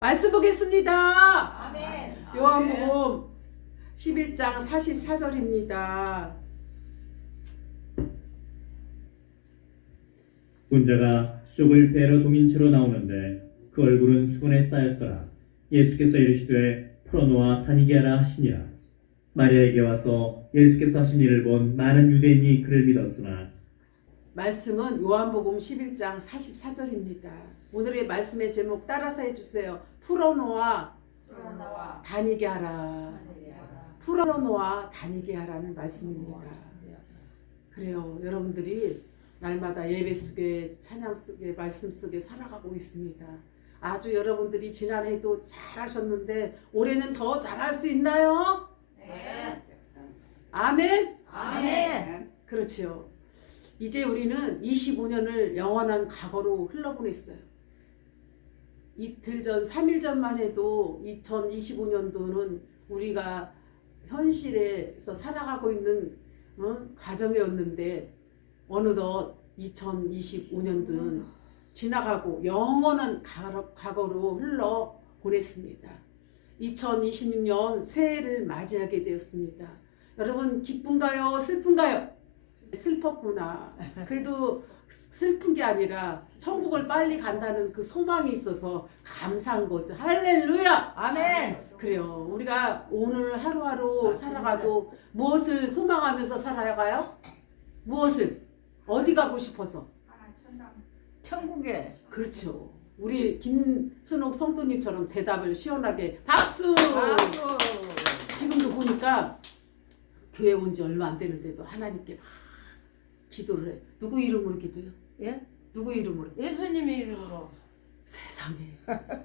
말씀 보겠습니다. 아멘. 요한복음 11장 44절입니다. 군자가 수족을 배로 동인 채로 나오는데 그 얼굴은 수건에 쌓였더라. 예수께서 이르시되 풀어놓아 다니게 하라 하시니라. 마리아에게 와서 예수께서 하신 일을 본 많은 유대인이 그를 믿었으나 말씀은 요한복음 11장 44절입니다. 오늘의 말씀의 제목 따라서 해주세요. 풀어놓아 다니게 하라. 풀어놓아 다니게 하라는 말씀입니다. 그래요. 여러분들이 날마다 예배 속에 찬양 속에 말씀 속에 살아가고 있습니다. 아주 여러분들이 지난해도 잘하셨는데 올해는 더 잘할 수 있나요? 네. 아멘? 아멘. 그렇지요. 이제 우리는 25년을 영원한 과거로 흘러보냈어요. 이틀 전, 3일 전만 해도 2025년도는 우리가 현실에서 살아가고 있는 과정이었는데 어느덧 2025년도는 지나가고 영원한 과거로 흘러 보냈습니다. 2026년 새해를 맞이하게 되었습니다. 여러분 기쁜가요? 슬픈가요? 슬펐구나. 그래도 슬픈 게 아니라 천국을 빨리 간다는 그 소망이 있어서 감사한 거죠. 할렐루야! 아멘. 그래요. 우리가 오늘 하루하루 살아가도 무엇을 소망하면서 살아가요? 무엇을? 어디 가고 싶어서? 천국에. 그렇죠. 우리 김순옥 성도님처럼 대답을 시원하게 박수! 지금도 보니까 교회 온 지 얼마 안 되는데도 하나님께 막 기도를 해. 누구 이름으로 기도해요? 예? 누구 이름으로? 예수님의 이름으로. 세상에.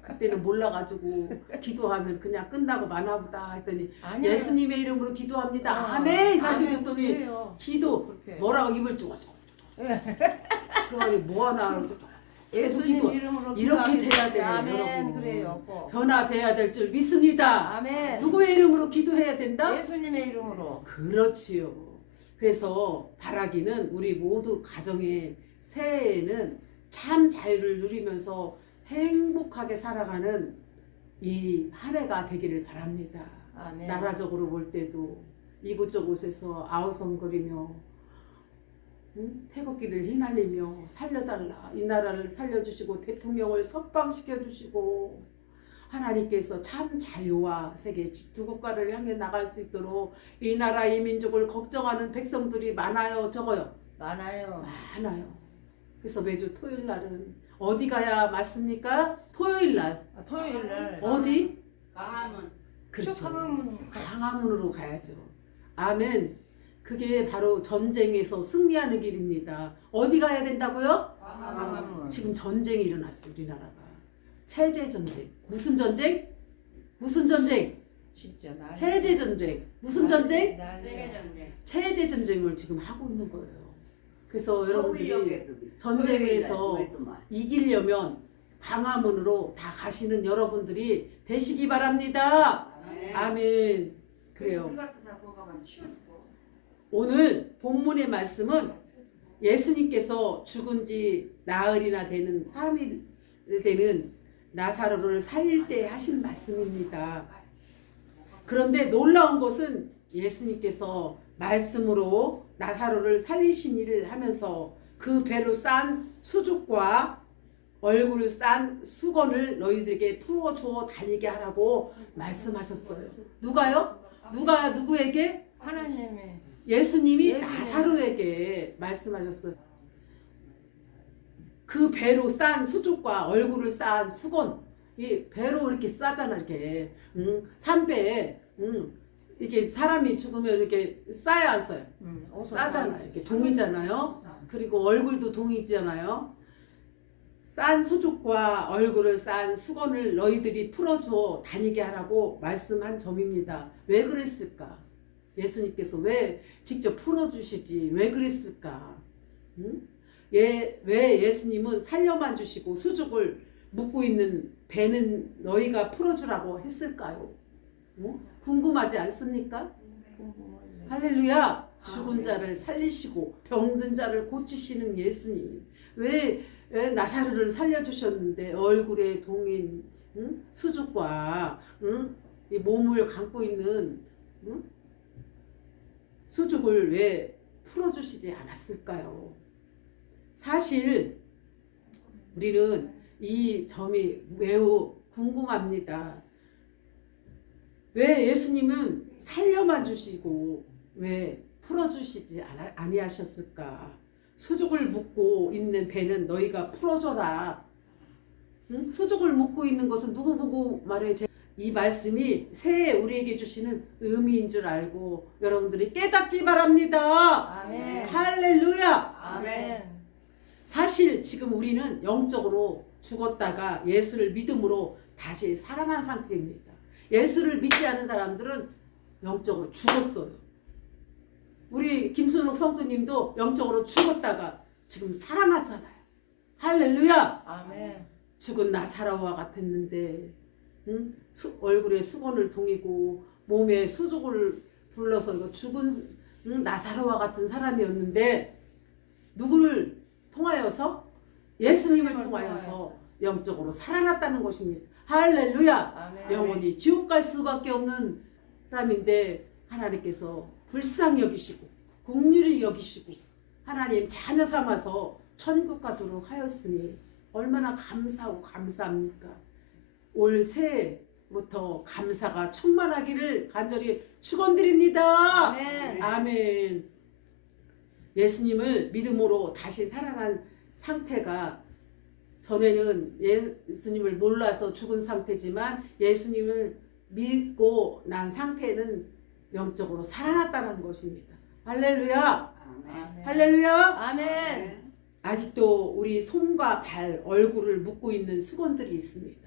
그때는 몰라가지고 기도하면 그냥 끝나고 마나보다 했더니 아니에요. 예수님의 이름으로 기도합니다. 아멘. 그렇게 아멘. 됐더니 그래요. 기도 그렇게. 뭐라고 입을 쭉 그러니 뭐하나 예수님 기도. 이름으로 이렇게 기도하겠습니다. 돼야 돼요, 아멘. 여러분. 그래요. 꼭. 변화돼야 될 줄 믿습니다. 아멘. 누구의 이름으로 기도해야 된다? 예수님의 이름으로. 그렇지요. 그래서 바라기는 우리 모두 가정의 새해에는 참 자유를 누리면서 행복하게 살아가는 이 한 해가 되기를 바랍니다. 아멘. 나라적으로 볼 때도 이곳저곳에서 아우성거리며 태극기를 휘날리며 살려달라. 이 나라를 살려주시고 대통령을 석방시켜주시고 하나님께서 참 자유와 세계 두 국가를 향해 나갈 수 있도록 이 나라 이 민족을 걱정하는 백성들이 많아요, 적어요? 많아요. 많아요. 그래서 매주 토요일 날은 어디 가야 맞습니까? 토요일 날 토요일 날. 어디? 강화문. 그렇죠. 강화문. 강화문으로 가야죠. 아멘. 그게 바로 전쟁에서 승리하는 길입니다. 어디 가야 된다고요? 강화문. 지금 전쟁이 일어났어, 우리나라가. 체제 전쟁. 무슨 전쟁? 무슨 전쟁? 진짜 나. 체제 전쟁. 무슨 전쟁? 세계전쟁. 체제 전쟁을 지금 하고 있는 거예요. 그래서 여러분들이 전쟁에서 이기려면 광화문으로 다 가시는 여러분들이 되시기 바랍니다. 아멘. 그래요. 오늘 본문의 말씀은 예수님께서 죽은 지 나흘이나 되는 3일 되는 나사로를 살릴 때 하신 말씀입니다. 그런데 놀라운 것은 예수님께서 말씀으로 나사로를 살리신 일을 하면서 그 배로 싼 수족과 얼굴을 싼 수건을 너희들에게 풀어줘 다니게 하라고 말씀하셨어요. 누가요? 누가 누구에게? 하나님의. 예수님이 예수님. 나사로에게 말씀하셨어요. 그 배로 싼 수족과 얼굴을 싼 수건, 이 배로 이렇게 싸잖아, 이렇게 산배에 이렇게 사람이 죽으면 이렇게 싸요, 안 싸요? 싸잖아, 이렇게 동이잖아요. 그리고 얼굴도 동이잖아요. 싼 수족과 얼굴을 싼 수건을 너희들이 풀어줘 다니게 하라고 말씀한 점입니다. 왜 그랬을까? 예수님께서 왜 직접 풀어주시지? 왜 그랬을까? 왜 예수님은 살려만 주시고 수족을 묶고 있는 배는 너희가 풀어주라고 했을까요? 궁금하지 않습니까? 할렐루야! 죽은 자를 살리시고 병든 자를 고치시는 예수님. 왜 나사로를 살려주셨는데 얼굴에 동인 수족과 이 몸을 감고 있는 수족을 왜 풀어주시지 않았을까요? 사실 우리는 이 점이 매우 궁금합니다. 왜 예수님은 살려만 주시고 왜 풀어주시지 아니하셨을까? 수족을 묶고 있는 배는 너희가 풀어줘라. 수족을 묶고 있는 것은 누구 보고 말해? 이 말씀이 새해 우리에게 주시는 의미인 줄 알고 여러분들이 깨닫기 바랍니다. 아멘. 할렐루야. 아멘. 사실 지금 우리는 영적으로 죽었다가 예수를 믿음으로 다시 살아난 상태입니다. 예수를 믿지 않은 사람들은 영적으로 죽었어요. 우리 김순옥 성도님도 영적으로 죽었다가 지금 살아났잖아요. 할렐루야. 아멘. 죽은 나사로와 같았는데 얼굴에 수건을 동이고 몸에 수족을 불러서 이거 죽은 나사로와 같은 사람이었는데 누구를 통하여서? 예수님을 통하여서 영적으로 살아났다는 것입니다. 할렐루야. 아멘. 영원히 지옥 갈 수밖에 없는 사람인데 하나님께서 불쌍히 여기시고 긍휼히 여기시고 하나님 자녀 삼아서 천국 가도록 하였으니 얼마나 감사하고 감사합니까? 올 새해부터 감사가 충만하기를 간절히 축원드립니다. 아멘. 아멘. 예수님을 믿음으로 다시 살아난 상태가 전에는 예수님을 몰라서 죽은 상태지만 예수님을 믿고 난 상태는 영적으로 살아났다는 것입니다. 할렐루야. 아멘. 할렐루야. 아멘. 아직도 우리 손과 발, 얼굴을 묶고 있는 수건들이 있습니다.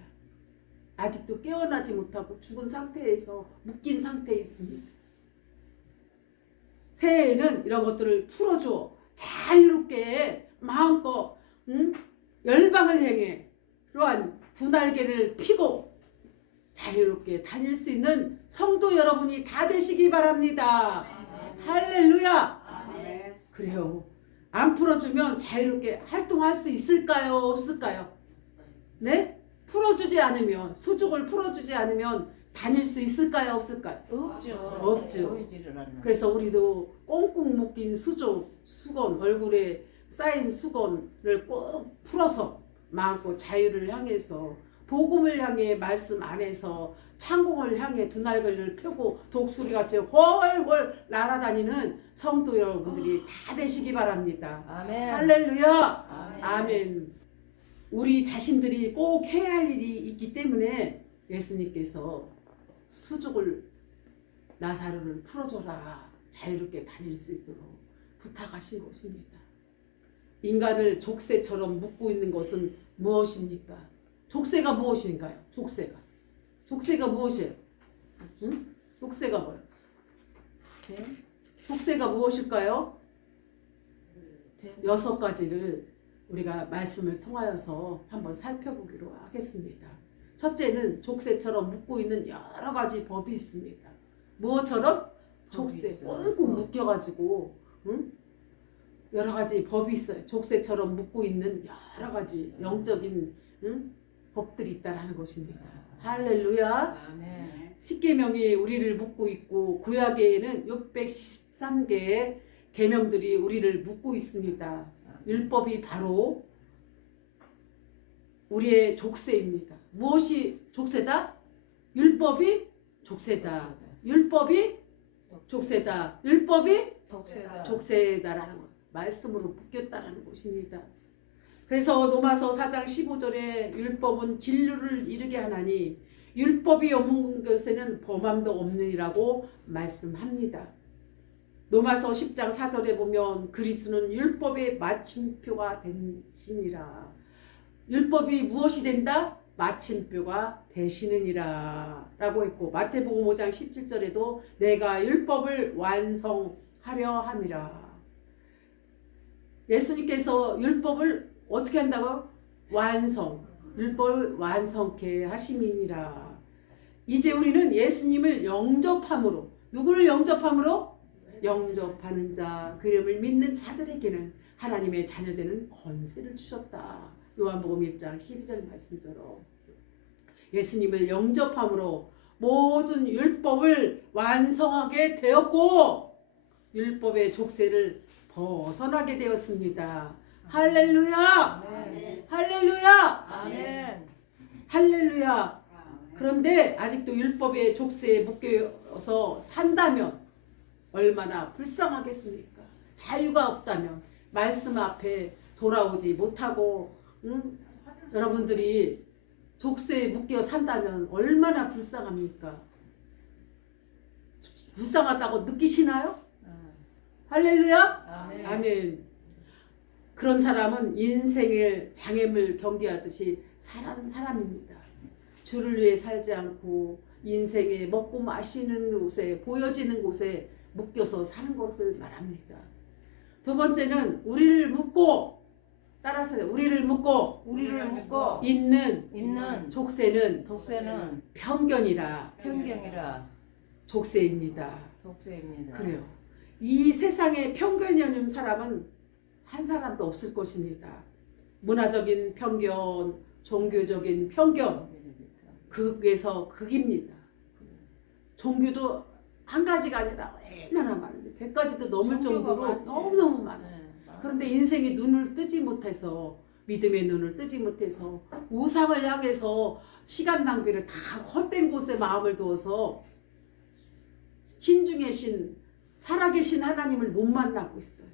아직도 깨어나지 못하고 죽은 상태에서 묶인 상태에 있습니다. 새해에는 이런 것들을 풀어줘 자유롭게 마음껏 열방을 향해 또한 두 날개를 펴고 자유롭게 다닐 수 있는 성도 여러분이 다 되시기 바랍니다. 할렐루야. 아멘. 그래요. 안 풀어주면 자유롭게 활동할 수 있을까요? 없을까요? 네? 풀어주지 않으면 수족을 풀어주지 않으면 다닐 수 있을까요? 없을까요? 없죠. 없죠. 보이지를 않는. 그래서 우리도 꽁꽁 묶인 수건, 얼굴에 쌓인 수건을 꼭 풀어서 마음껏 자유를 향해서 복음을 향해 말씀 안에서 창공을 향해 두 날개를 펴고 독수리같이 훨훨 날아다니는 성도 여러분들이 다 되시기 바랍니다. 아멘. 할렐루야. 아멘. 아멘. 우리 자신들이 꼭 해야 할 일이 있기 때문에 예수님께서 수족을 나사로를 풀어줘라 자유롭게 다닐 수 있도록 부탁하신 것입니다. 인간을 족쇄처럼 묶고 있는 것은 무엇입니까? 족쇄가 무엇인가요? 족쇄가 무엇이에요? 응? 족쇄가 뭐예요? 족쇄가 무엇일까요? 6가지를 우리가 말씀을 통하여서 한번 살펴보기로 하겠습니다. 첫째는 족쇄처럼 묶고 있는 여러 가지 법이 있습니다. 무엇처럼? 족쇄 꽁꽁 묶여가지고 여러 가지 법이 있어요. 족쇄처럼 묶고 있는 여러 가지 영적인 법들이 있다라는 것입니다. 할렐루야. 아멘. 십계명이 우리를 묶고 있고 구약에는 613개의 계명들이 우리를 묶고 있습니다. 율법이 바로 우리의 족쇄입니다. 무엇이 족쇄다? 율법이 족쇄다. 율법이 족쇄다. 율법이 독세다. 족쇄다라는 것. 말씀으로 묶였다라는 것입니다. 그래서 로마서 4장 15절에 율법은 진리를 이루게 하나니 율법이 없는 것에는 범함도 없느니라고 말씀합니다. 로마서 10장 4절에 보면 그리스도는 율법의 마침표가 되시니라. 율법이 무엇이 된다? 마침표가 되시느니라 라고 했고 마태복음 5장 17절에도 내가 율법을 완성하려 함이라. 예수님께서 율법을 어떻게 한다고? 율법을 완성케 하심이니라. 이제 우리는 예수님을 영접함으로 누구를 영접함으로? 영접하는 자, 그 이름을 믿는 자들에게는 하나님의 자녀되는 권세를 주셨다. 요한복음 1장 12절 말씀처럼 예수님을 영접함으로 모든 율법을 완성하게 되었고 율법의 족쇄를 벗어나게 되었습니다. 할렐루야! 아멘. 할렐루야! 아멘. 할렐루야! 그런데 아직도 율법의 족쇄에 묶여서 산다면 얼마나 불쌍하겠습니까? 자유가 없다면 말씀 앞에 돌아오지 못하고 여러분들이 족쇄에 묶여 산다면 얼마나 불쌍합니까? 불쌍하다고 느끼시나요? 할렐루야? 아멘. 아멘. 그런 사람은 인생의 장애물 경계하듯이 사람입니다. 주를 위해 살지 않고 인생에 먹고 마시는 곳에 보여지는 곳에 묶여서 사는 것을 말합니다. 두 번째는 우리를 묶고 따라서 우리를 묶고 우리를 묶고 있는 족쇄는 독세는 편견이라 편경이라 족쇄입니다. 독세입니다. 그래요. 이 세상에 편견이 없는 사람은 한 사람도 없을 것입니다. 문화적인 편견, 종교적인 편견, 극에서 극입니다. 종교도 한 가지가 아니라 얼마나 많은데 100가지도 넘을 종교가 정도로 많지. 너무너무 많아요. 네, 맞아요. 그런데 인생이 눈을 뜨지 못해서 믿음의 눈을 뜨지 못해서 우상을 향해서 시간 낭비를 다 헛된 곳에 마음을 두어서 신중의 신, 살아계신 하나님을 못 만나고 있어요.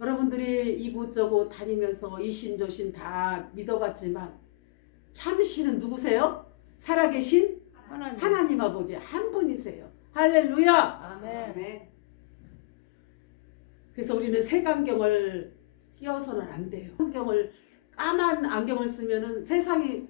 여러분들이 이곳저곳 다니면서 이신 저신 다 믿어봤지만 참 신은 누구세요? 살아계신 하나님 아버지 한 분이세요. 할렐루야! 아멘. 그래서 우리는 색안경을 끼워서는 안 돼요. 까만 안경을 쓰면은 세상이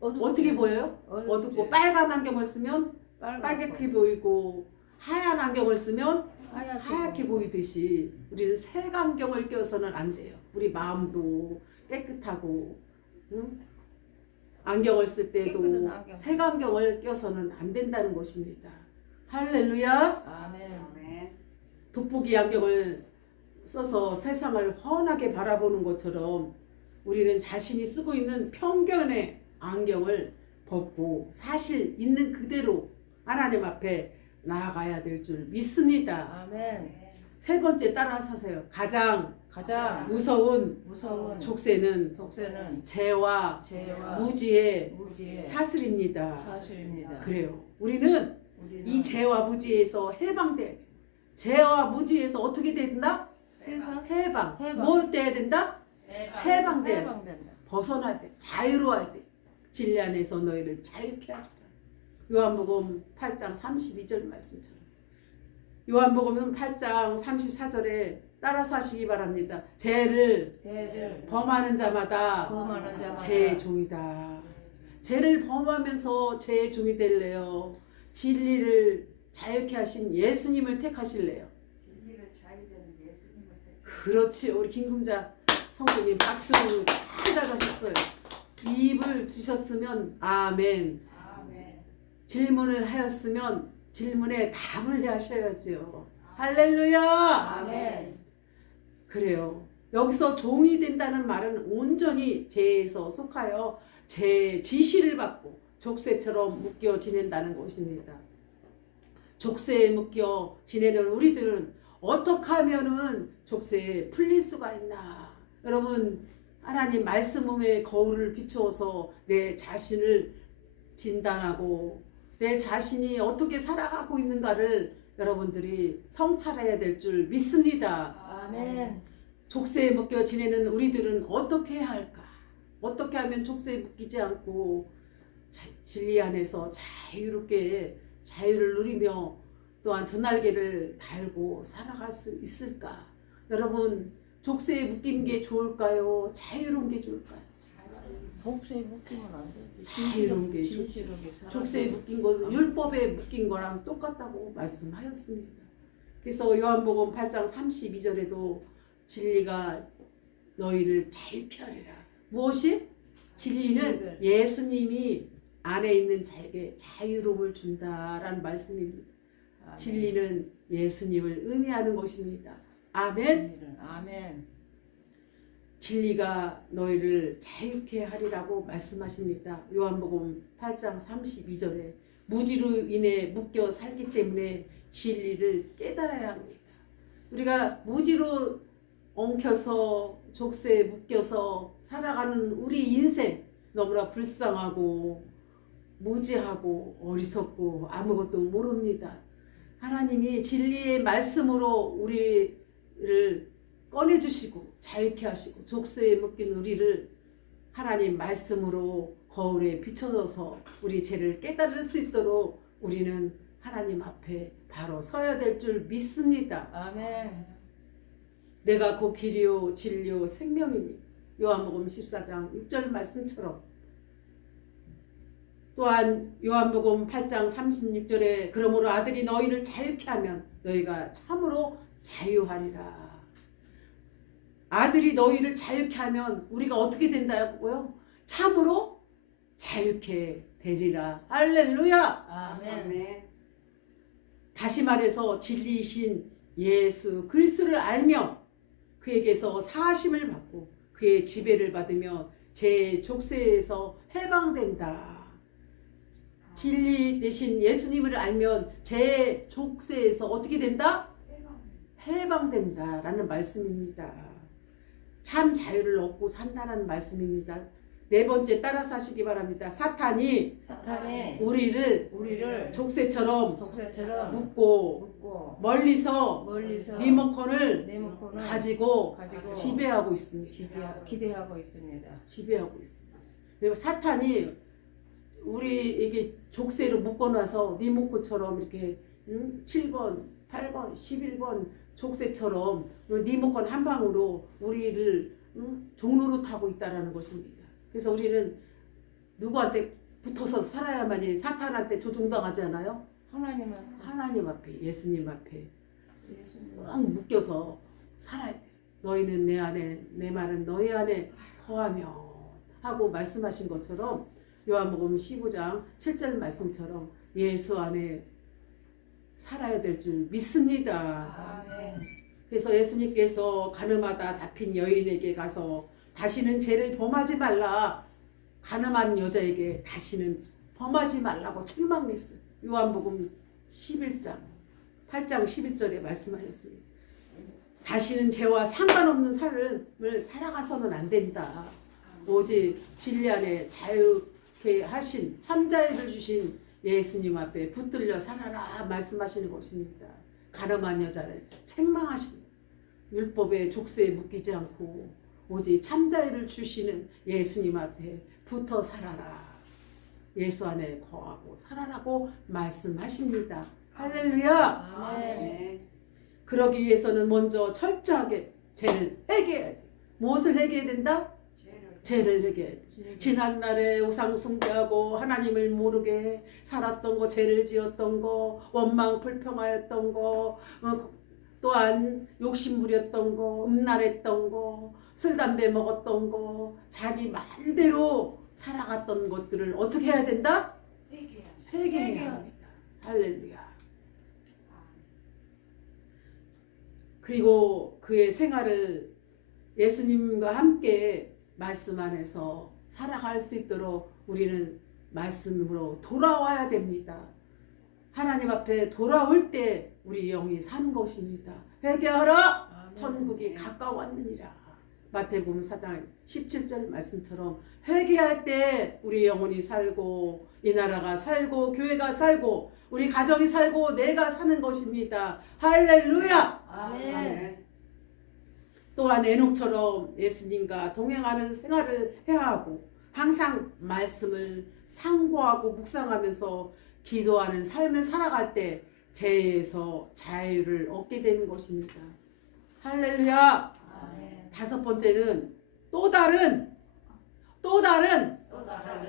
어떻게 보여요? 어둡고 빨간 안경을 쓰면 빨갛게 보이고 하얀 안경을 쓰면 하얗게 보이듯이 우리는 색안경을 껴서는 안 돼요. 우리 마음도 깨끗하고 안경을 쓸 때도 깨끗한 안경. 색안경을 껴서는 안 된다는 것입니다. 할렐루야. 아멘. 돋보기 안경을 써서 세상을 훤하게 바라보는 것처럼 우리는 자신이 쓰고 있는 편견의 안경을 벗고 사실 있는 그대로 하나님 앞에 나아가야 될 줄 믿습니다. 아멘. 세 번째 따라하세요. 가장 가장 무서운 무서운 족쇄는 독세는 죄와 죄와 무지의 무지의 사슬입니다. 사실입니다. 그래요. 우리는 우리는 이 죄와 무지에서 해방돼야 돼. 죄와 무지에서 어떻게 된다? 세상 해방. 해방. 뭐 돼야 된다? 해방돼야 돼. 해방된다. 벗어나야 돼. 자유로워야 돼. 진리 안에서 너희를 자유케 하리라. 요한복음 8장 32절 말씀처럼. 요한복음 8장 34절에 따라서 하시기 바랍니다. 죄를 죄를 범하는 자마다 범하는 자마다 죄의 종이다. 죄를 범하면서 죄의 종이 될래요? 진리를 자유케 하신 예수님을 택하실래요? 그렇지. 우리 김금자 성도님 박수 잘하셨어요. 입을 주셨으면 아멘. 질문을 하였으면 질문에 답을 하셔야지요. 할렐루야. 아멘. 그래요. 여기서 종이 된다는 말은 온전히 죄에서 속하여 죄 지시를 받고 족쇄처럼 묶여 지낸다는 것입니다. 족쇄에 묶여 지내는 우리들은 어떻게 하면은 족쇄에 풀릴 수가 있나? 여러분 하나님 말씀의 거울을 비추어서 내 자신을 진단하고 내 자신이 어떻게 살아가고 있는가를 여러분들이 성찰해야 될 줄 믿습니다. 아멘. 족쇄에 묶여 지내는 우리들은 어떻게 해야 할까? 어떻게 하면 족쇄에 묶이지 않고 진리 안에서 자유롭게 자유를 누리며 또한 두 날개를 달고 살아갈 수 있을까? 여러분 족쇄에 묶이는 게 좋을까요? 자유로운 게 좋을까요? 독세에 묶이면 안 되지. 자유로운 게 좋죠. 진실하게 살아야 족쇄에 돼. 묶인 것은 율법에 묶인 거랑 똑같다고 말씀하였습니다. 그래서 요한복음 8장 32절에도 진리가 너희를 자유케 하리라. 무엇이? 진리는 진리를. 예수님이 안에 있는 자에게 자유로움을 준다라는 말씀입니다. 아멘. 진리는 예수님을 의미하는 것입니다. 아멘. 진리는 아멘. 진리가 너희를 자유케 하리라고 말씀하십니다. 요한복음 8장 32절에 무지로 인해 묶여 살기 때문에 진리를 깨달아야 합니다. 우리가 무지로 엉켜서 족쇄에 묶여서 살아가는 우리 인생 너무나 불쌍하고 무지하고 어리석고 아무것도 모릅니다. 하나님이 진리의 말씀으로 우리를 꺼내주시고 자유케 하시고 족쇄에 묶인 우리를 하나님 말씀으로 거울에 비춰져서 우리 죄를 깨달을 수 있도록 우리는 하나님 앞에 바로 서야 될 줄 믿습니다. 아멘. 내가 곧 길이요 진리요 생명이니 요한복음 14장 6절 말씀처럼 또한 요한복음 8장 36절에 그러므로 아들이 너희를 자유케 하면 너희가 참으로 자유하리라. 아들이 너희를 자유케 하면 우리가 어떻게 된다고요? 참으로 자유케 되리라. 할렐루야. 아멘. 다시 말해서 진리이신 예수 그리스도를 알며 그에게서 사심을 받고 그의 지배를 받으며 제 족쇄에서 해방된다. 진리 대신 예수님을 알면 제 족쇄에서 어떻게 된다? 해방된다라는 말씀입니다. 참 자유를 얻고 산다는 말씀입니다. 네 번째 따라서 하시기 바랍니다. 사탄이 우리를 족쇄처럼 묶고 멀리서 리모컨을 가지고 지배하고 있습니다. 기대하고 있습니다. 지배하고 있습니다. 그리고 사탄이 우리에게 족쇄로 묶어놔서 리모컨처럼 이렇게 7번, 8번, 11번 족쇄처럼 리모컨 한 방으로 우리를 종로로 타고 있다라는 것입니다. 그래서 우리는 누구한테 붙어서 살아야만이 사탄한테 조종당하지 않아요? 하나님 앞에, 예수님 앞에 꽉 묶여서 살아야 돼. 너희는 내 안에, 내 말은 너희 안에 거하며 하고 말씀하신 것처럼 요한복음 15장 7절 말씀처럼 예수 안에 살아야 될 줄 믿습니다. 아멘. 그래서 예수님께서 가늠하다 잡힌 여인에게 가서 다시는 죄를 범하지 말라. 가늠한 여자에게 다시는 범하지 말라고 책망했어요. 요한복음 11장 8장 11절에 말씀하셨습니다. 다시는 죄와 상관없는 삶을 살아가서는 안 된다. 오직 진리 안에 자유케 하신 참자유를 주신 예수님 앞에 붙들려 살아라 말씀하시는 것입니다. 가늠한 여자를 책망하십니다. 율법의 족쇄에 묶이지 않고 오직 참자유를 주시는 예수님 앞에 붙어 살아라. 예수 안에 거하고 살아라고 말씀하십니다. 할렐루야. 아멘. 그러기 위해서는 먼저 철저하게 죄를 회개해야 돼. 무엇을 회개해야 된다? 죄를 회개해야 돼. 지난날에 우상 숭배하고 하나님을 모르게 살았던 거, 죄를 지었던 거, 원망 불평하였던 거, 또한 욕심 부렸던 거, 음란했던 거, 술 담배 먹었던 거, 자기 마음대로 살아갔던 것들을 어떻게 해야 된다? 회개해야 합니다. 할렐루야. 그리고 그의 생활을 예수님과 함께 말씀 안에서 살아갈 수 있도록 우리는 말씀으로 돌아와야 됩니다. 하나님 앞에 돌아올 때 우리 영이 사는 것입니다. 회개하라! 천국이 가까웠느니라. 마태복음 4장 17절 말씀처럼 회개할 때 우리 영혼이 살고 이 나라가 살고 교회가 살고 우리 가정이 살고 내가 사는 것입니다. 할렐루야. 아멘. 또한 에녹처럼 예수님과 동행하는 생활을 해야 하고 항상 말씀을 상고하고 묵상하면서 기도하는 삶을 살아갈 때 죄에서 자유를 얻게 되는 것입니다. 할렐루야. 아멘. 다섯 번째는 또 다른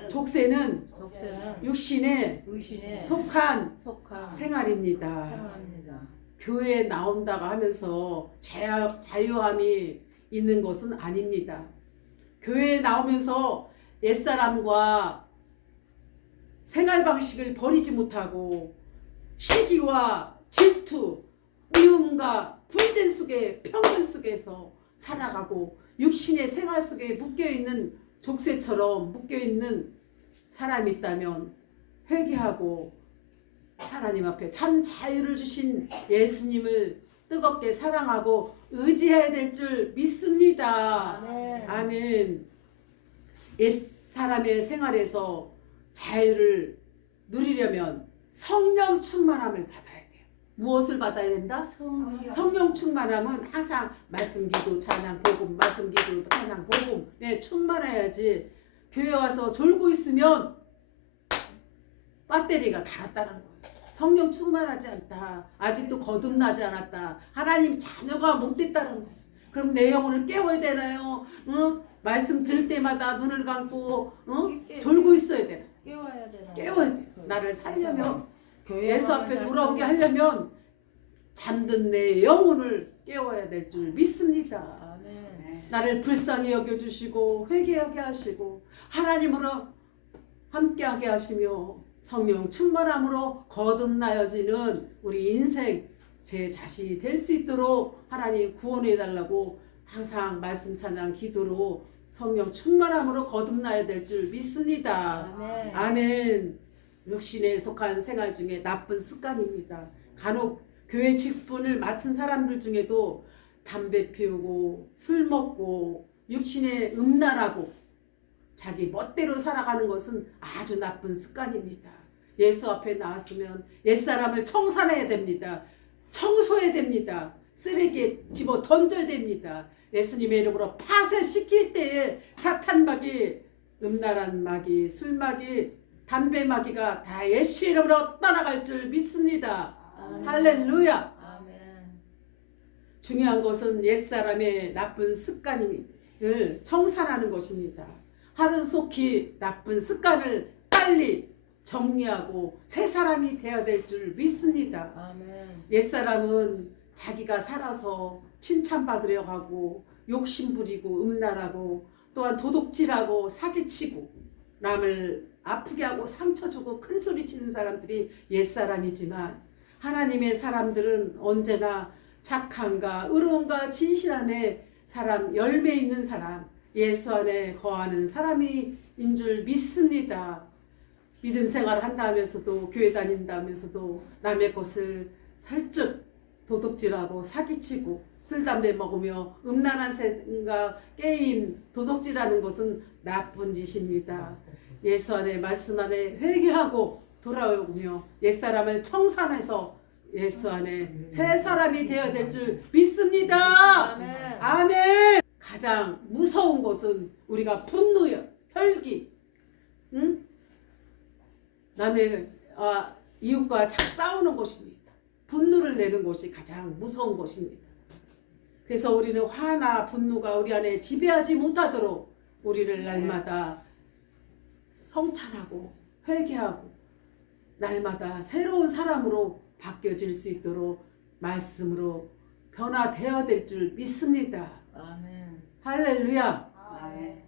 족쇄는 육신에 속한 생활입니다. 생활입니다. 교회에 나온다고 하면서 자유함이 있는 것은 아닙니다. 교회에 나오면서 옛사람과 생활 방식을 버리지 못하고 시기와 질투, 미움과 분쟁 속에 평균 속에서 살아가고 육신의 생활 속에 묶여있는 족쇄처럼 묶여있는 사람이 있다면 회개하고 하나님 앞에 참 자유를 주신 예수님을 뜨겁게 사랑하고 의지해야 될 줄 믿습니다. 아멘. 아멘. 옛 사람의 생활에서 자유를 누리려면 성령 충만함을 받아야 돼요. 무엇을 받아야 된다? 성령 충만함은 항상 말씀 기도 찬양 복음 말씀 기도 찬양 복음에 충만해야지. 교회 와서 졸고 있으면 배터리가 닳았다는 거예요. 성령 충만하지 않다. 아직도 거듭나지 않았다. 하나님 자녀가 못 됐다는 거예요. 그럼 내 영혼을 깨워야 되나요? 말씀 들을 때마다 눈을 감고 졸고 있어야 되나? 깨워야 되나? 깨워야 돼. 나를 살려면 예수 앞에 돌아오게 하려면 잠든 내 영혼을 깨워야 될 줄 믿습니다. 아멘. 나를 불쌍히 여겨주시고 회개하게 하시고 하나님으로 함께하게 하시며 성령 충만함으로 거듭나여지는 우리 인생 제 자신이 될 수 있도록 하나님 구원해 달라고 항상 말씀 찬양 기도로 성령 충만함으로 거듭나야 될 줄 믿습니다. 아멘. 아멘. 육신에 속한 생활 중에 나쁜 습관입니다. 간혹 교회 직분을 맡은 사람들 중에도 담배 피우고 술 먹고 육신에 음란하고 자기 멋대로 살아가는 것은 아주 나쁜 습관입니다. 예수 앞에 나왔으면 옛사람을 청산해야 됩니다. 청소해야 됩니다. 쓰레기에 집어 던져야 됩니다. 예수님의 이름으로 파쇄시킬 때에 사탄마귀, 음란한 마귀, 술마귀, 담배마귀가 다 예수 이름으로 떠나갈 줄 믿습니다. 아멘. 할렐루야. 아멘. 중요한 것은 옛사람의 나쁜 습관을 청산하는 것입니다. 하루속히 나쁜 습관을 빨리 정리하고 새 사람이 되어야 될 줄 믿습니다. 아멘. 옛사람은 자기가 살아서 칭찬받으려고 하고 욕심부리고 음란하고 또한 도둑질하고 사기치고 남을 아프게 하고 상처 주고 큰소리 치는 사람들이 옛사람이지만 하나님의 사람들은 언제나 착함과 의로움과 진실함의 사람, 열매 있는 사람, 예수 안에 거하는 사람인 줄 믿습니다. 믿음 생활을 한다면서도 교회 다닌다면서도 남의 것을 살짝 도둑질하고 사기치고 술 담배 먹으며 음란한 생각, 게임, 도둑질하는 것은 나쁜 짓입니다. 예수 안에 말씀 안에 회개하고 돌아오며 옛사람을 청산해서 예수 안에 새 사람이 되어야 될 줄 믿습니다. 아멘. 아멘. 가장 무서운 것은 우리가 분노요, 혈기, 남의 이웃과 싸우는 것입니다. 분노를 내는 것이 가장 무서운 것입니다. 그래서 우리는 화나 분노가 우리 안에 지배하지 못하도록 우리를 날마다 성찰하고 회개하고 날마다 새로운 사람으로 바뀌어질 수 있도록 말씀으로 변화되어야 될 줄 믿습니다. 아멘. 할렐루야. 아멘.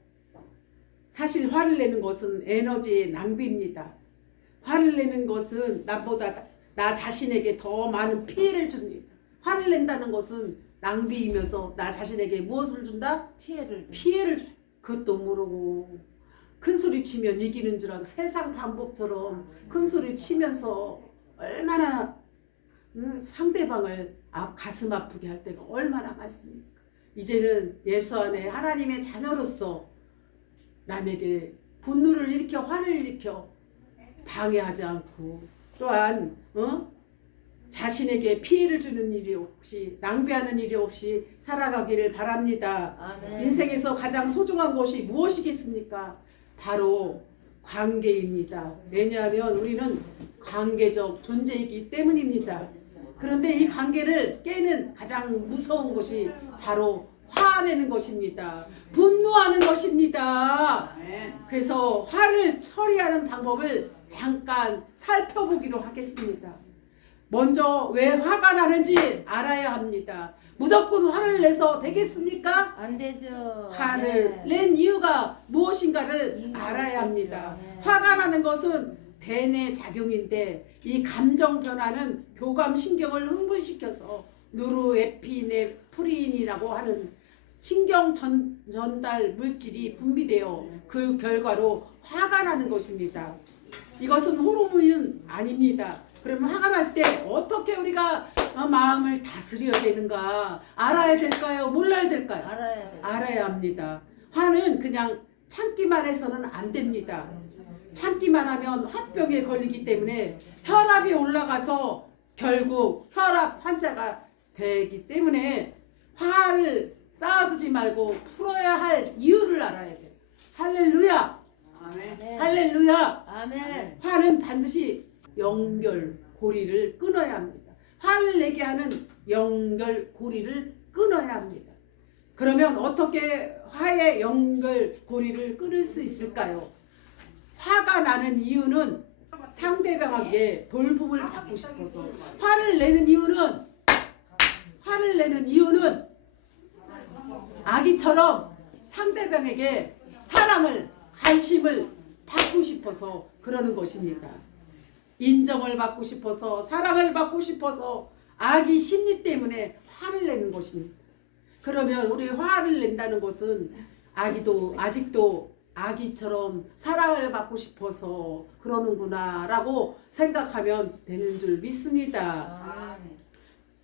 사실 화를 내는 것은 에너지의 낭비입니다. 화를 내는 것은 나보다 나 자신에게 더 많은 피해를 줍니다. 화를 낸다는 것은 낭비이면서 나 자신에게 무엇을 준다? 피해를 줘. 그것도 모르고 큰소리 치면 이기는 줄 알고 세상 방법처럼 큰소리 치면서 얼마나 상대방을 가슴 아프게 할 때가 얼마나 많습니까? 이제는 예수 안에 하나님의 자녀로서 남에게 분노를 일으켜 화를 일으켜 방해하지 않고 또한 자신에게 피해를 주는 일이 없이 낭비하는 일이 없이 살아가기를 바랍니다. 아멘. 인생에서 가장 소중한 것이 무엇이겠습니까? 바로 관계입니다. 왜냐하면 우리는 관계적 존재이기 때문입니다. 그런데 이 관계를 깨는 가장 무서운 것이 바로 화내는 것입니다. 분노하는 것입니다. 그래서 화를 처리하는 방법을 잠깐 살펴보기로 하겠습니다. 먼저 왜 화가 나는지 알아야 합니다. 무조건 화를 내서 되겠습니까? 안 되죠. 화를 낸 이유가 무엇인가를 알아야 합니다. 화가 나는 것은 대뇌 작용인데 이 감정 변화는 교감신경을 흥분시켜서 노르에피네프린이라고 하는 전달 물질이 분비되어 그 결과로 화가 나는 것입니다. 이것은 호르몬은 아닙니다. 그러면 화가 날 때 어떻게 우리가 마음을 다스려야 되는가 알아야 될까요? 몰라야 될까요? 알아야 돼. 알아야 합니다. 화는 그냥 참기만 해서는 안 됩니다. 참기만 하면 화병에 걸리기 때문에 혈압이 올라가서 결국 혈압 환자가 되기 때문에 화를 쌓아두지 말고 풀어야 할 이유를 알아야 돼요. 할렐루야! 아멘. 할렐루야! 아멘. 화는 반드시 연결고리를 끊어야 합니다. 화를 내게 하는 연결고리를 끊어야 합니다. 그러면 어떻게 화의 연결고리를 끊을 수 있을까요? 화가 나는 이유는 상대방에게 돌봄을 받고 싶어서 화를 내는 이유는 아기처럼 상대방에게 사랑을 관심을 받고 싶어서 그러는 것입니다. 인정을 받고 싶어서 사랑을 받고 싶어서 아기 심리 때문에 화를 내는 것입니다. 그러면 우리 화를 낸다는 것은 아직도 아기처럼 사랑을 받고 싶어서 그러는구나 라고 생각하면 되는 줄 믿습니다. 아멘.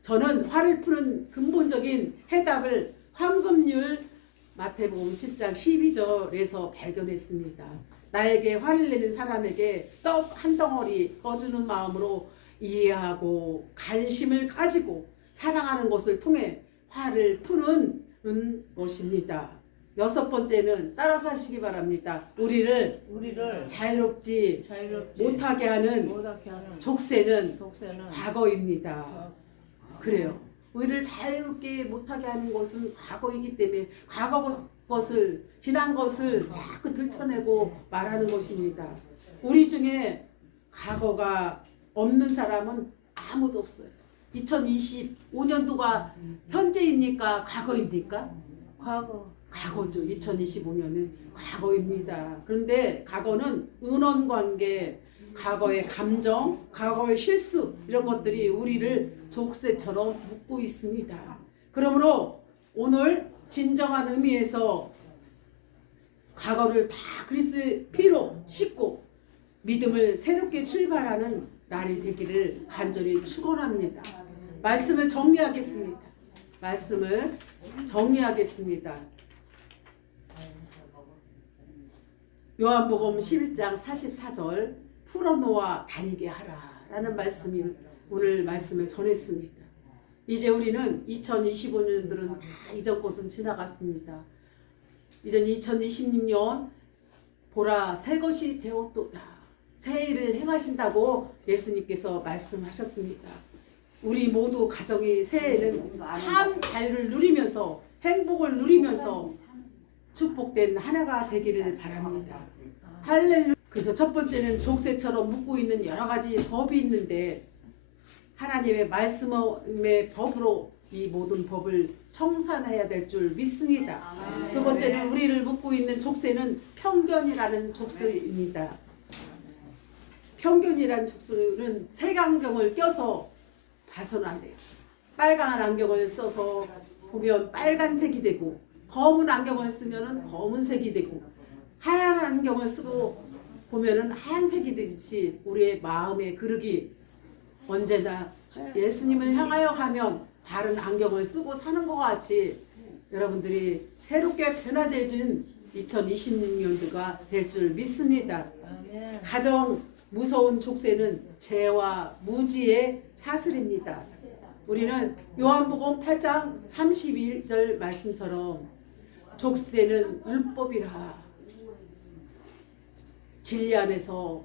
저는 화를 푸는 근본적인 해답을 황금률 마태복음 7장 12절에서 발견했습니다. 나에게 화를 내는 사람에게 떡 한 덩어리 꺼주는 마음으로 이해하고 관심을 가지고 사랑하는 것을 통해 화를 푸는 것입니다. 6번째는 따라서 하시기 바랍니다. 우리를 자유롭지 못하게 하는 족쇄는 독세는 과거입니다. 그래요. 우리를 자유롭게 못하게 하는 것은 과거이기 때문에 과거 것을 지난 것을 자꾸 들춰내고 말하는 것입니다. 우리 중에 과거가 없는 사람은 아무도 없어요. 2025년도가 현재입니까? 과거입니까? 과거죠. 2025년은 과거입니다. 그런데 과거는 은원관계, 과거의 감정, 과거의 실수 이런 것들이 우리를 족쇄처럼 묶고 있습니다. 그러므로 오늘 진정한 의미에서 과거를 다 그리스도의 피로 씻고 믿음을 새롭게 출발하는 날이 되기를 간절히 축원합니다. 말씀을 정리하겠습니다. 요한복음 11장 44절 풀어놓아 다니게 하라 라는 말씀이 오늘 말씀을 전했습니다. 이제 우리는 2025년들은 다 이전 것은 지나갔습니다. 이제 2026년 보라 새 것이 되었도다. 새 일을 행하신다고 예수님께서 말씀하셨습니다. 우리 모두 가정이 새해에는 참 자유를 누리면서 행복을 누리면서 축복된 하나가 되기를 바랍니다. 할렐루야. 그래서 첫 번째는 족쇄처럼 묶고 있는 여러 가지 법이 있는데 하나님의 말씀의 법으로 이 모든 법을 청산해야 될 줄 믿습니다. 두 번째는 우리를 묶고 있는 족쇄는 편견이라는 족쇄입니다. 편견이라는 족쇄는 색안경을 껴서 봐서는 안 돼요. 빨간 안경을 써서 보면 빨간색이 되고 검은 안경을 쓰면 검은색이 되고 하얀 안경을 쓰고 보면 하얀색이 되듯이 우리의 마음의 그릇이 언제나 예수님을 향하여 가면 바른 안경을 쓰고 사는 것 같이 여러분들이 새롭게 변화되는 2026년도가 될 줄 믿습니다. 가장 무서운 족쇄는 죄와 무지의 사슬입니다. 우리는 요한복음 8장 31절 말씀처럼 족쇄는 율법이라 진리 안에서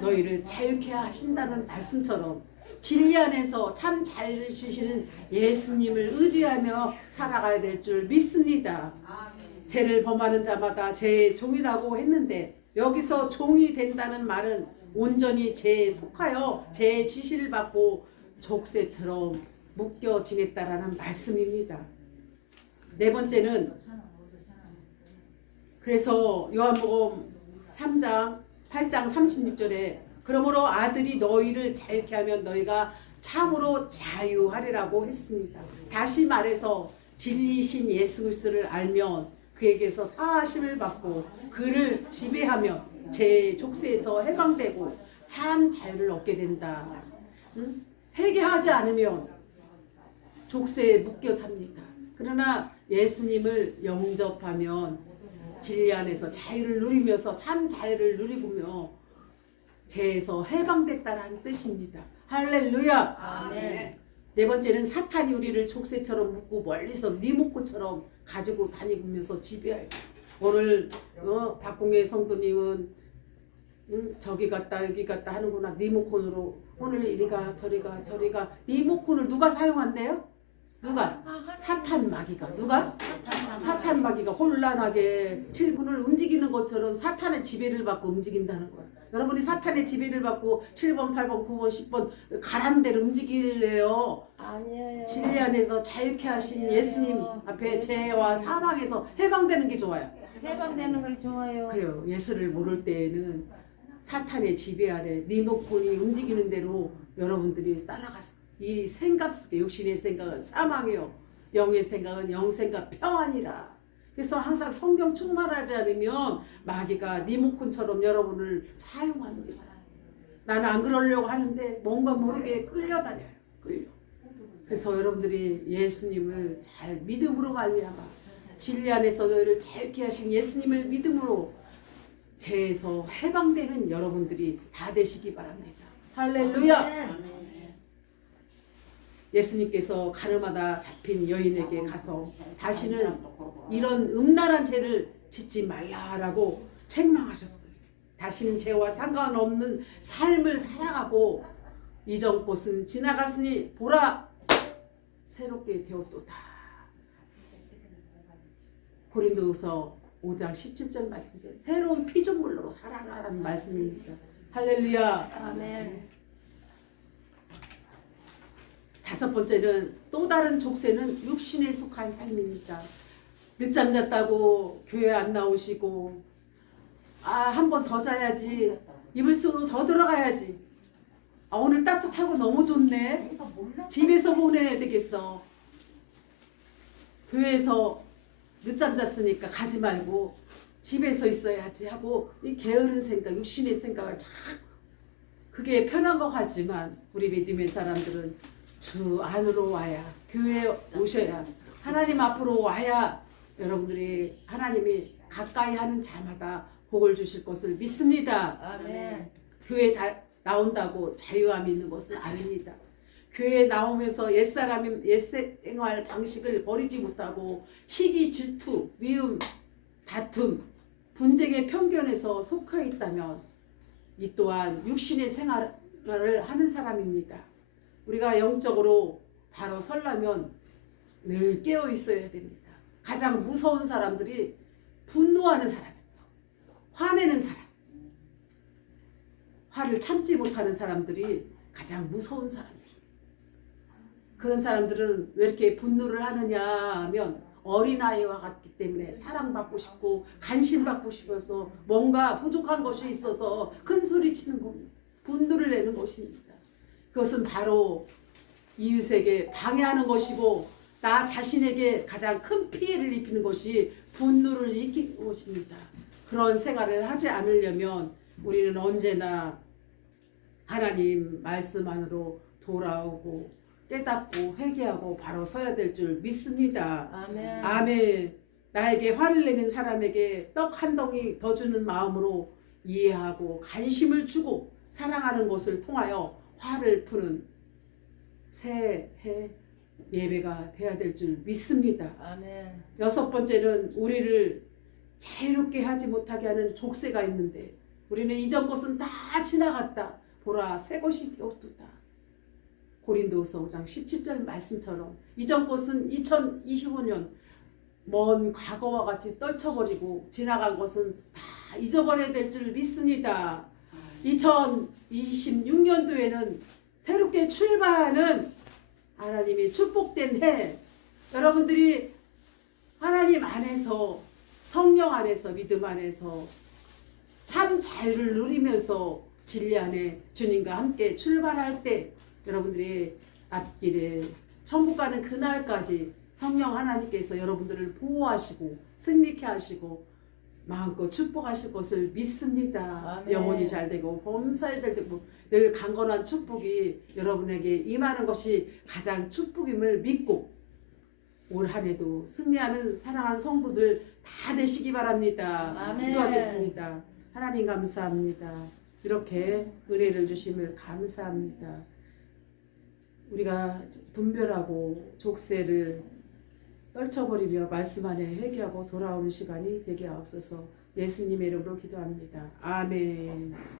너희를 자유케 하신다는 말씀처럼 진리 안에서 참 자유를 주시는 예수님을 의지하며 살아가야 될 줄 믿습니다. 죄를 범하는 자마다 죄의 종이라고 했는데 여기서 종이 된다는 말은 온전히 죄에 속하여 죄의 지시를 받고 족쇄처럼 묶여 지냈다라는 말씀입니다. 네 번째는 그래서 요한복음 3장 8장 36절에 그러므로 아들이 너희를 자유케 하면 너희가 참으로 자유하리라고 했습니다. 다시 말해서 진리이신 예수 그리스도를 알면 그에게서 사하심을 받고 그를 지배하며 제 족쇄에서 해방되고 참 자유를 얻게 된다. 응? 회개하지 않으면 족쇄에 묶여 삽니다. 그러나 예수님을 영접하면 진리 안에서 자유를 누리면서 참 자유를 누리며 죄에서 해방됐다라는 뜻입니다. 할렐루야. 아멘. 네 번째는 사탄이 우리를 족쇄처럼 묶고 멀리서 리모컨처럼 가지고 다니면서 지배해요. 오늘 박공혜 성도님은 저기 갔다 여기 갔다 하는구나. 리모컨으로 오늘 이리가 저리가 리모컨을 누가 사용한대요? 누가? 사탄 마귀가. 누가? 사탄 마귀가 혼란하게 7분을 움직이는 것처럼 사탄의 지배를 받고 움직인다는 거야. 여러분이 사탄의 지배를 받고 7번, 8번, 9번, 10번 가란 대로 움직일래요? 아니에요. 진리 안에서 자유케 하신 예수님 앞에 죄와 사망에서 해방되는 게 좋아요. 해방되는 게 좋아요. 그래요. 예수를 모를 때에는 사탄의 지배 아래 리모컨이 움직이는 대로 여러분들이 따라갔어. 이 생각 속에 육신의 생각은 사망이요 영의 생각은 영생과 평안이라. 그래서 항상 성경 충만하지 않으면 마귀가 리모컨처럼 여러분을 사용합니다. 나는 안 그러려고 하는데 뭔가 모르게 끌려다녀요. 그래서 여러분들이 예수님을 잘 믿음으로 말미암아 진리 안에서 너희를 자유케 하신 예수님을 믿음으로 죄에서 해방되는 여러분들이 다 되시기 바랍니다. 할렐루야. 예수님께서 가늠하다 잡힌 여인에게 가서 다시는 이런 음란한 죄를 짓지 말라라고 책망하셨어요. 다시는 죄와 상관없는 삶을 살아가고 이전 것은 지나갔으니 보라 새롭게 되었도다. 고린도후서 5장 17절 말씀대로 새로운 피조물로 살아가라는 말씀입니다. 할렐루야. 아멘. 다섯 번째는 또 다른 족쇄는 육신에 속한 삶입니다. 늦잠 잤다고 교회 안 나오시고 한 번 더 자야지 이불 속으로 더 들어가야지 오늘 따뜻하고 너무 좋네 집에서 보내야 되겠어 교회에서 늦잠 잤으니까 가지 말고 집에서 있어야지 하고 이 게으른 생각 육신의 생각을 참 그게 편한 것 같지만 우리 믿음의 사람들은 주 안으로 와야 교회에 오셔야 하나님 앞으로 와야 여러분들이 하나님이 가까이 하는 자마다 복을 주실 것을 믿습니다. 아멘. 교회 나온다고 자유함이 있는 것은 아닙니다. 교회에 나오면서 옛생활 방식을 버리지 못하고 시기, 질투, 미움, 다툼, 분쟁의 편견에서 속해 있다면 이 또한 육신의 생활을 하는 사람입니다. 우리가 영적으로 바로 서려면 늘 깨어 있어야 됩니다. 가장 무서운 사람들이 분노하는 사람, 화내는 사람, 화를 참지 못하는 사람들이 가장 무서운 사람이에요. 그런 사람들은 왜 이렇게 분노를 하느냐 하면 어린아이와 같기 때문에 사랑받고 싶고 관심받고 싶어서 뭔가 부족한 것이 있어서 큰 소리 치는 겁니다. 분노를 내는 것입니다. 그것은 바로 이웃에게 방해하는 것이고 나 자신에게 가장 큰 피해를 입히는 것이 분노를 일으키는 것입니다. 그런 생활을 하지 않으려면 우리는 언제나 하나님 말씀 안으로 돌아오고 깨닫고 회개하고 바로 서야 될 줄 믿습니다. 아멘. 아멘. 나에게 화를 내는 사람에게 떡 한 덩이 더 주는 마음으로 이해하고 관심을 주고 사랑하는 것을 통하여 화를 푸는 새해 예배가 돼야 될 줄 믿습니다. 아멘. 여섯 번째는 우리를 자유롭게 하지 못하게 하는 족쇄가 있는데 우리는 이전 것은 다 지나갔다. 보라 새 것이 되었도다. 고린도후서 5장 17절 말씀처럼 이전 것은 2025년 먼 과거와 같이 떨쳐버리고 지나간 것은 다 잊어버려야 될 줄 믿습니다. 2026년도에는 새롭게 출발하는 하나님의 축복된 해, 여러분들이 하나님 안에서 성령 안에서 믿음 안에서 참 자유를 누리면서 진리 안에 주님과 함께 출발할 때 여러분들이 앞길에 천국 가는 그날까지 성령 하나님께서 여러분들을 보호하시고 승리케 하시고 마음껏 축복하실 것을 믿습니다. 아멘. 영혼이 잘 되고 범사에 잘 되고 늘 강건한 축복이 여러분에게 임하는 것이 가장 축복임을 믿고 올 한 해도 승리하는 사랑하는 성도들 다 되시기 바랍니다. 아멘. 기도하겠습니다. 하나님 감사합니다. 이렇게 은혜를 주심을 감사합니다. 우리가 분별하고 족쇄를 떨쳐버리며 말씀 안에 회개하고 돌아오는 시간이 되게 하옵소서. 예수님의 이름으로 기도합니다. 아멘.